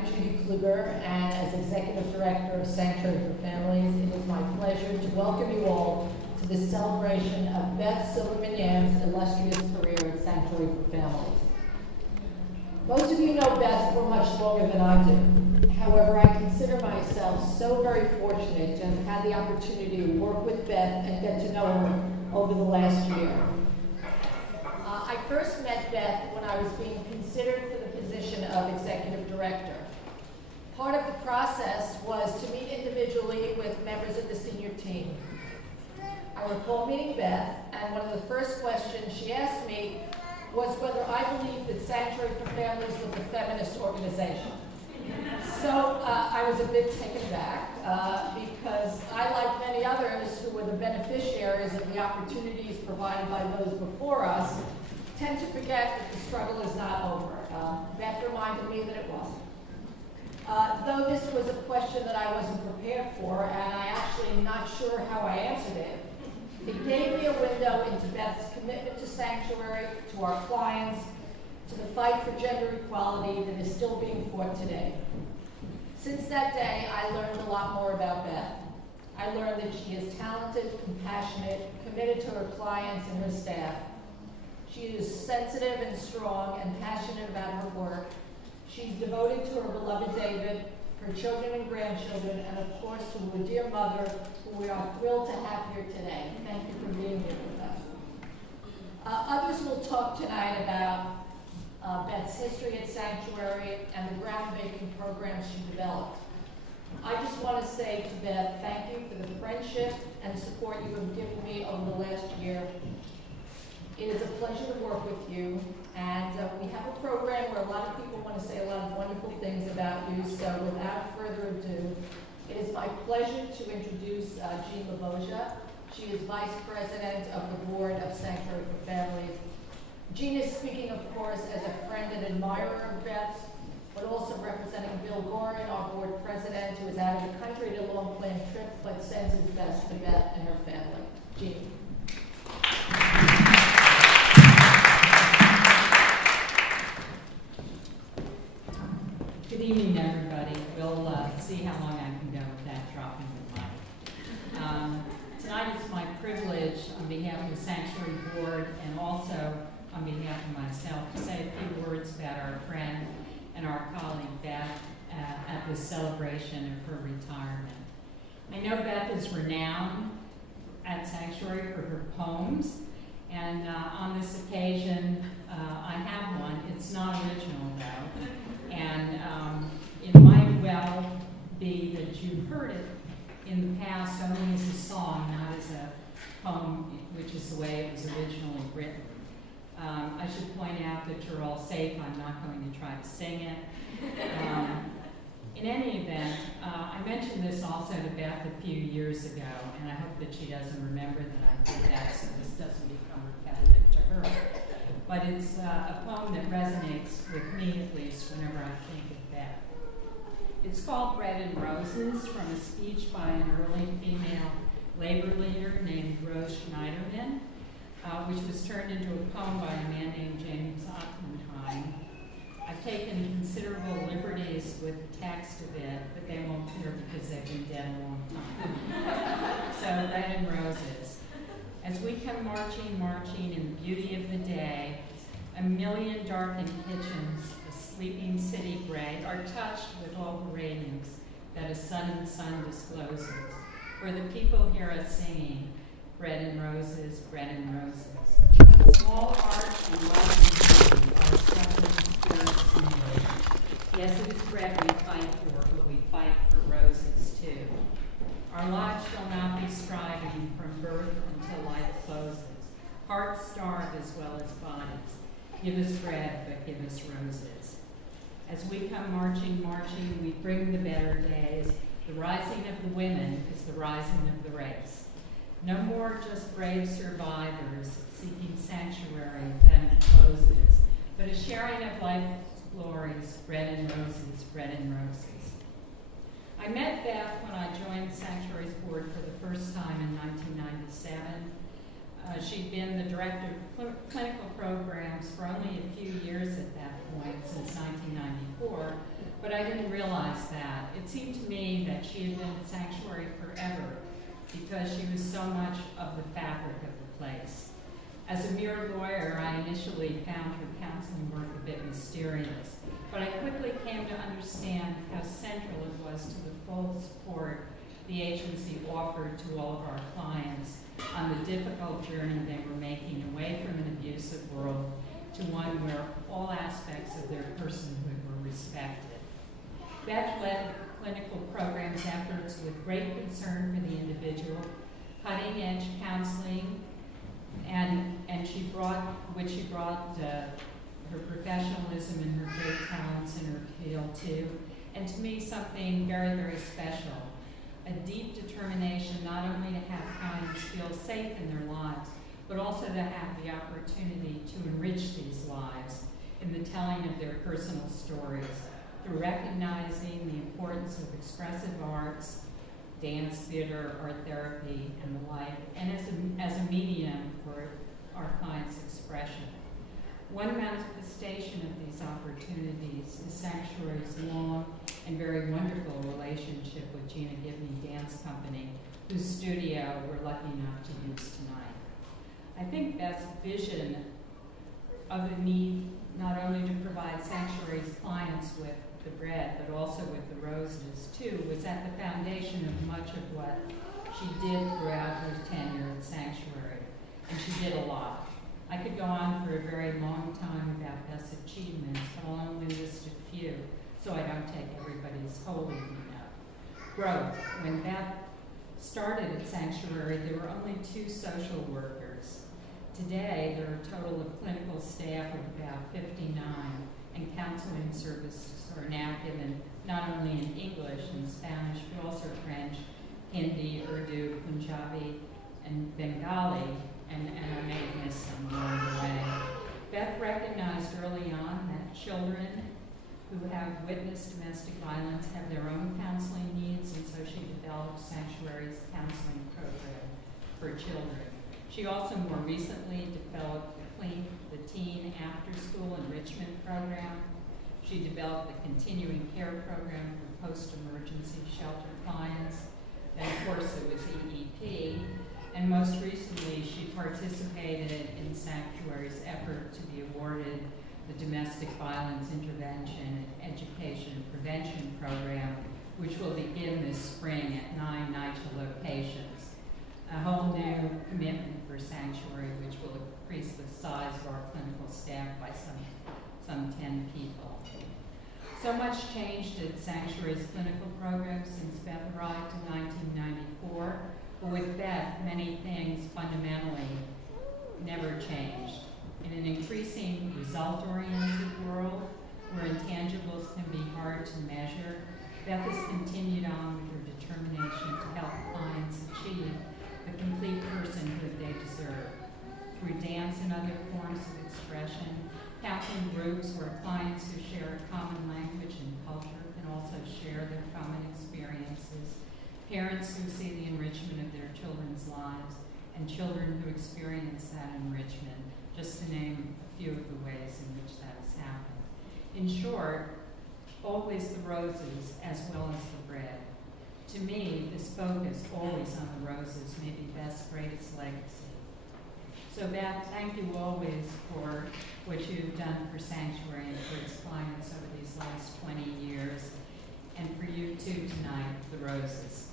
I'm Judy Kluger, and as Executive Director of Sanctuary for Families, it is my pleasure to welcome you all to the celebration of Beth Silverman-Yam's illustrious career at Sanctuary for Families. Most of you know Beth for much longer than I do. However, I consider myself so very fortunate to have had the opportunity to work with Beth and get to know her over the last year. I first met Beth when I was being considered for the position of Executive Director. Part of the process was to meet individually with members of the senior team. I recall meeting Beth, and one of the first questions she asked me was whether I believed that Sanctuary for Families was a feminist organization. So I was a bit taken back because I, like many others who were the beneficiaries of the opportunities provided by those before us, tend to forget that the struggle is not over. Beth reminded me that it wasn't. Though this was a question that I wasn't prepared for, and I actually am not sure how I answered it, it gave me a window into Beth's commitment to Sanctuary, to our clients, to the fight for gender equality that is still being fought today. Since that day, I learned a lot more about Beth. I learned that she is talented, compassionate, committed to her clients and her staff. She is sensitive and strong and passionate about her work. She's devoted to her beloved David, her children and grandchildren, and of course to her dear mother, who we are thrilled to have here today. Thank you for being here with us. Others will talk tonight about Beth's history at Sanctuary and the groundbreaking programs she developed. I just want to say to Beth, thank you for the friendship and support you have given me over the last year. It is a pleasure to work with you, and we have a program where a lot of people want to say a lot of wonderful things about you, so without further ado, it is my pleasure to introduce Jean Lavoja. She is Vice President of the Board of Sanctuary for Families. Jean is speaking, of course, as a friend and admirer of Beth's, but also representing Bill Gorin, our board president, who is out of the country at a long-planned trip, but sends his best to Beth and her family. Jean. Good evening, everybody. We'll see how long I can go without dropping the mic. Tonight it's my privilege on behalf of the Sanctuary Board and also on behalf of myself to say a few words about our friend and our colleague Beth at this celebration of her retirement. I know Beth is renowned at Sanctuary for her poems, and on this occasion I have one. It's not original though, and it might well be that you've heard it in the past only as a song, not as a poem, which is the way it was originally written. I should point out that you're all safe. I'm not going to try to sing it. In any event, I mentioned this also to Beth a few years ago, and I hope that she doesn't remember that I did that so this doesn't become repetitive to her. But it's a poem that resonates with me, at least, whenever I think of Beth. It's called Bread and Roses, from a speech by an early female labor leader named Rose Schneiderman, which was turned into a poem by a man named James Oppenheim. I've taken considerable liberties with the text of it, but they won't hear because they've been dead a long time. So, Bread and Roses. As we come marching in the beauty of the day, a million darkened kitchens, a sleeping city gray, are touched with all the radiance that a sudden sun discloses, where the people hear us singing, bread and roses, bread and roses. Small art and love and beauty are struggling spirits in motion. Yes, it is bread we fight for, but we fight for roses too. Our lives shall not be striving from birth until life closes. Hearts starve as well as bodies. Give us bread, but give us roses. As we come marching, we bring the better days. The rising of the women is the rising of the race. No more just brave survivors seeking sanctuary then closes, but a sharing of life's glories, bread and roses, bread and roses. I met Beth when I joined Sanctuary's board for the first time in 1997. She'd been the director of clinical programs for only a few years at that point, since 1994, but I didn't realize that. It seemed to me that she had been at Sanctuary forever because she was so much of the fabric of the place. As a mere lawyer, I initially found her counseling work a bit mysterious, but I quickly came to understand how central it was to the full support the agency offered to all of our clients on the difficult journey they were making away from an abusive world to one where all aspects of their personhood were respected. Beth led clinical programs efforts with great concern for the individual, cutting-edge counseling, and she brought her professionalism and her great talents and her field too, and to me something very, very special. A deep determination not only to have clients feel safe in their lives, but also to have the opportunity to enrich these lives in the telling of their personal stories through recognizing the importance of expressive arts, dance, theater, art therapy, and the like, and as a medium for our clients' expression. One manifestation of these opportunities is Sanctuary's long and very wonderful relationship with Gina Gibney Dance Company, whose studio we're lucky enough to use tonight. I think Beth's vision of the need not only to provide Sanctuary's clients with the bread, but also with the roses too, was at the foundation of much of what she did throughout her tenure at Sanctuary, and she did a lot. I could go on for a very long time about Beth's achievements, but I'll only list a few so I don't take everybody's whole evening up. Growth. When Beth started at Sanctuary, there were only 2 social workers. Today, there are a total of clinical staff of about 59, and counseling services are now given not only in English and Spanish, but also French, Hindi, Urdu, Punjabi, and Bengali, and I may have missed some along the way. Beth recognized early on that children who have witnessed domestic violence have their own counseling needs, and so she developed Sanctuary's counseling program for children. She also more recently developed the Teen After School Enrichment Program. She developed the Continuing Care Program for post-emergency shelter clients. And of course it was EEP. And most recently, she participated in Sanctuary's effort to be awarded the Domestic Violence Intervention and Education Prevention Program, which will begin this spring at 9 NYCHA locations. A whole new commitment for Sanctuary, which will increase the size of our clinical staff by some 10 people. So much changed at Sanctuary's clinical program since Beth arrived in 1994. But with Beth, many things fundamentally never changed. In an increasing result-oriented world where intangibles can be hard to measure, Beth has continued on with her determination to help clients achieve the complete personhood they deserve. Through dance and other forms of expression, counseling groups where clients who share a common language and culture can also share their common experiences, parents who see the enrichment of their children's lives, and children who experience that enrichment, just to name a few of the ways in which that has happened. In short, always the roses as well as the bread. To me, this focus always on the roses may be Beth's greatest legacy. So Beth, thank you always for what you've done for Sanctuary and for its clients over these last 20 years, and for you too tonight, the roses.